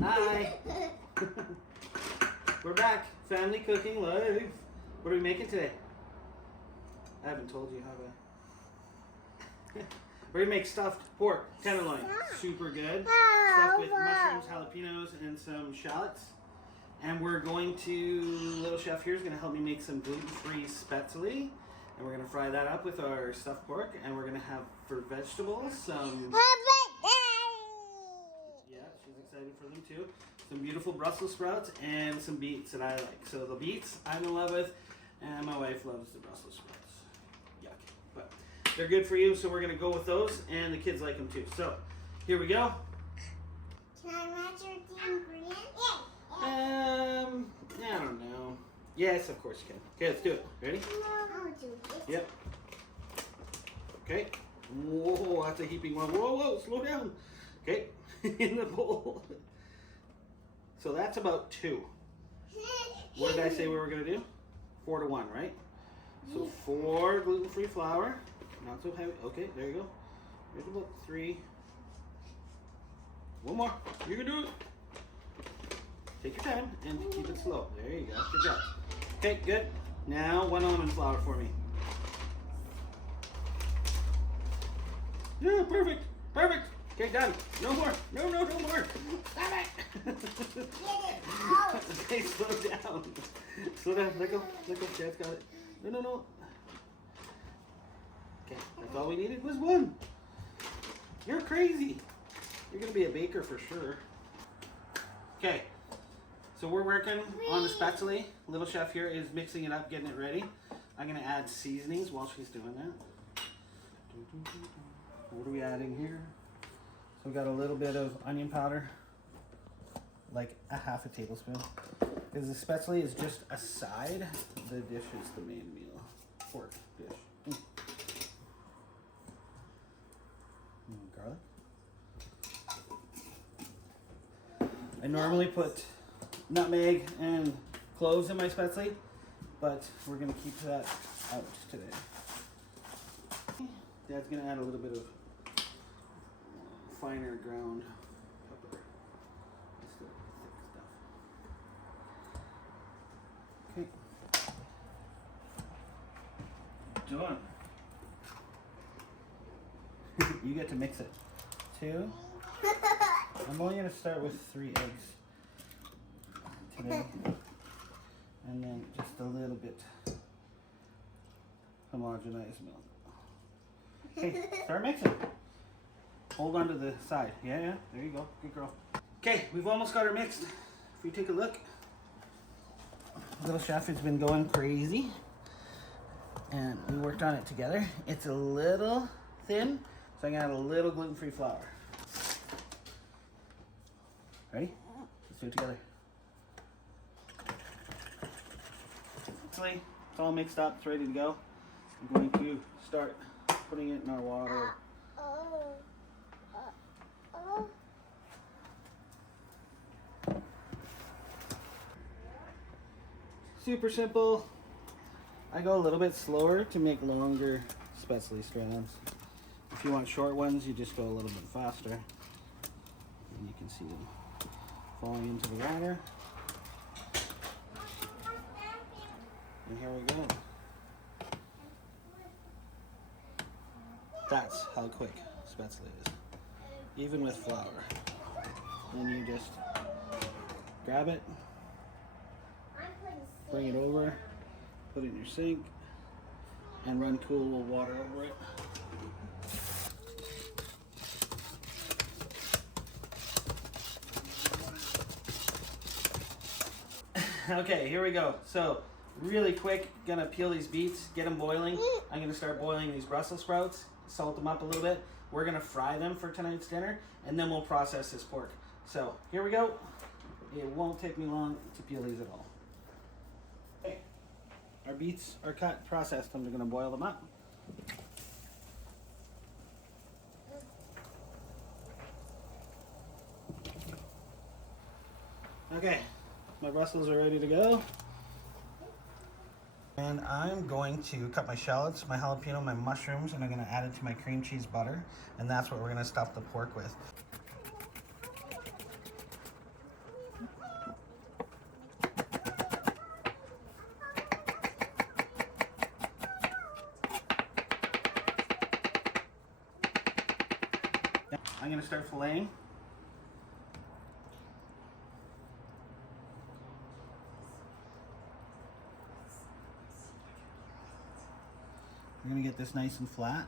Hi. We're back. Family cooking live. What are we making today? I haven't told you, have I? We're gonna make stuffed pork tenderloin. Super good. Stuffed with mushrooms, jalapenos, and some shallots. And we're going to, little chef here is gonna help me make some gluten-free spaetzle. And we're gonna fry that up with our stuffed pork. And we're gonna have for vegetables some... Yeah, she's excited for them too. Some beautiful Brussels sprouts and some beets that I like. So the beets I'm in love with, and my wife loves the Brussels sprouts. Yuck. But they're good for you, so we're going to go with those, and the kids like them too. So here we go. Can I match your ingredients? I don't know. Yes, of course you can. Okay, let's do it. Ready? I'll do it. Yep. Okay. Whoa, that's a heaping one. Whoa, slow down. Okay, in the bowl. So that's about 2. What did I say we were gonna do? 4 to 1, right? So 4 gluten-free flour, not so heavy. Okay, there you go. Here's about 3. One more. You can do it. Take your time and keep it slow. There you go. Good job. Okay, good. Now 1 almond flour for me. Yeah, perfect. Perfect. Okay, done. No more. No more. Stop it. Okay, slow down. Slow down. Let go. Dad's got it. No. Okay, that's all we needed was 1. You're crazy. You're going to be a baker for sure. Okay, so we're working on the spaetzle. Little chef here is mixing it up, getting it ready. I'm going to add seasonings while she's doing that. What are we adding here? So we got a little bit of onion powder, like a half a tablespoon. Because the spaetzle is just a side, the dish is the main meal. Pork dish. Garlic. I normally put nutmeg and cloves in my spaetzle, but we're gonna keep that out today. Dad's gonna add a little bit of finer ground pepper instead of thick stuff. Okay. Done. You get to mix it. 2. I'm only going to start with 3 eggs today. And then just a little bit homogenized milk. Okay, start mixing. Hold on to the side. Yeah, there you go. Good girl. Okay, we've almost got her mixed. If you take a look, little chef has been going crazy. And we worked on it together. It's a little thin, so I'm gonna add a little gluten-free flour. Ready? Let's do it together. It's all mixed up, it's ready to go. I'm going to start putting it in our water. Super simple. I go a little bit slower to make longer spaetzle strands. If you want short ones, you just go a little bit faster. And you can see them falling into the water. And here we go. That's how quick spaetzle is, even with flour. Then you just grab it, bring it over, put it in your sink, and run cool water over it. Okay, here we go. So, really quick, gonna peel these beets, get them boiling. I'm gonna start boiling these Brussels sprouts, salt them up a little bit. We're gonna fry them for tonight's dinner, and then we'll process this pork. So, here we go. It won't take me long to peel these at all. Okay, our beets are cut, processed. I'm gonna boil them up. Okay, my Brussels are ready to go. And I'm going to cut my shallots, my jalapeno, my mushrooms, and I'm gonna add it to my cream cheese butter. And that's what we're gonna stuff the pork with. I'm going to start filleting. We're going to get this nice and flat.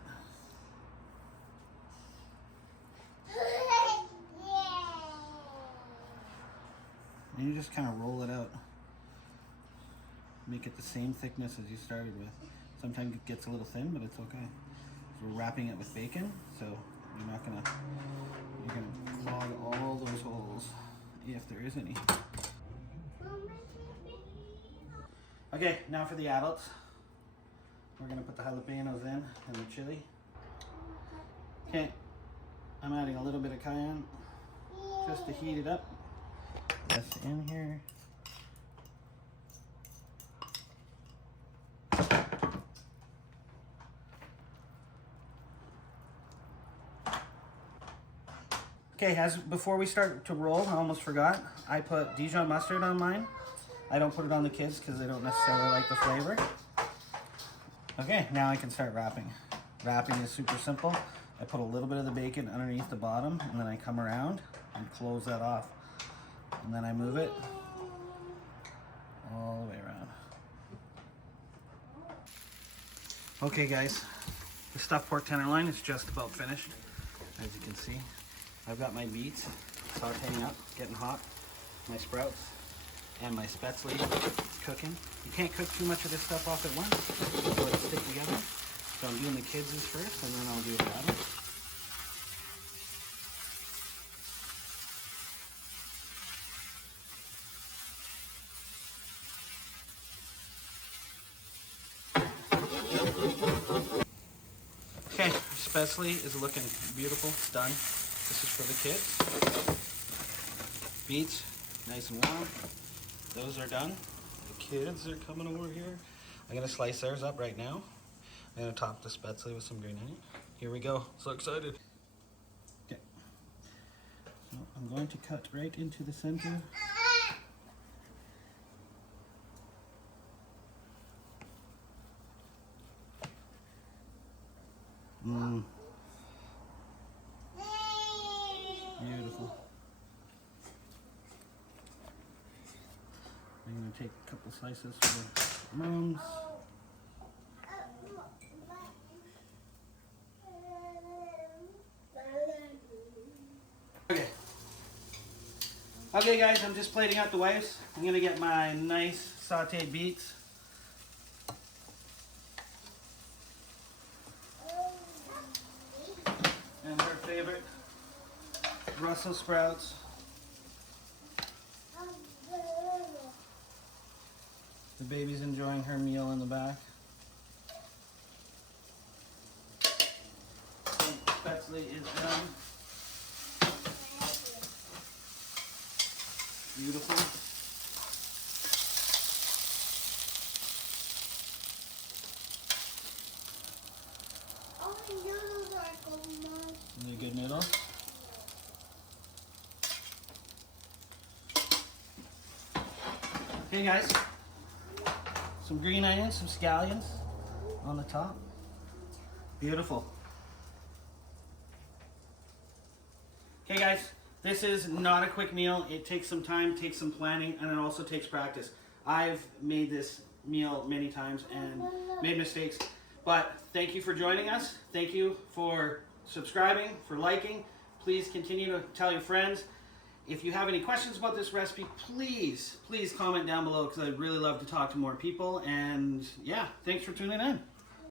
And you just kind of roll it out. Make it the same thickness as you started with. Sometimes it gets a little thin, but it's okay. So we're wrapping it with bacon, so you're gonna clog all those holes, if there is any. Okay, now for the adults. We're gonna put the jalapenos in and the chili. Okay, I'm adding a little bit of cayenne just to heat it up. This in here. Okay, before we start to roll, I almost forgot, I put Dijon mustard on mine. I don't put it on the kids because they don't necessarily like the flavor. Okay, now I can start wrapping. Wrapping is super simple. I put a little bit of the bacon underneath the bottom, and then I come around and close that off. And then I move it all the way around. Okay guys, the stuffed pork tenderloin is just about finished. As you can see, I've got my beets sauteing up, getting hot, my sprouts, and my spaetzle cooking. You can't cook too much of this stuff off at once, so it'll stick together. So I'm doing the kids' first, and then I'll do the adults. Okay, spaetzle is looking beautiful. It's done. This is for the kids. Beets, nice and warm. Those are done. The kids are coming over here. I'm gonna slice theirs up right now. I'm gonna top the spaetzle with some green onion. Here we go. So excited. Okay. So I'm going to cut right into the center. Beautiful. I'm going to take a couple slices for moms. Okay. Okay guys, I'm just plating out the whites. I'm going to get my nice sauteed beets. And her favorite, Brussels sprouts. The baby's enjoying her meal in the back. Spaetzle is done. Beautiful. Oh, the noodles are good. Any good noodles? Okay guys, some green onions, some scallions on the top. Beautiful. Okay guys, this is not a quick meal. It takes some time, takes some planning, and it also takes practice. I've made this meal many times and made mistakes, but thank you for joining us. Thank you for subscribing, for liking. Please continue to tell your friends. If you have any questions about this recipe, please comment down below because I'd really love to talk to more people. And yeah, thanks for tuning in.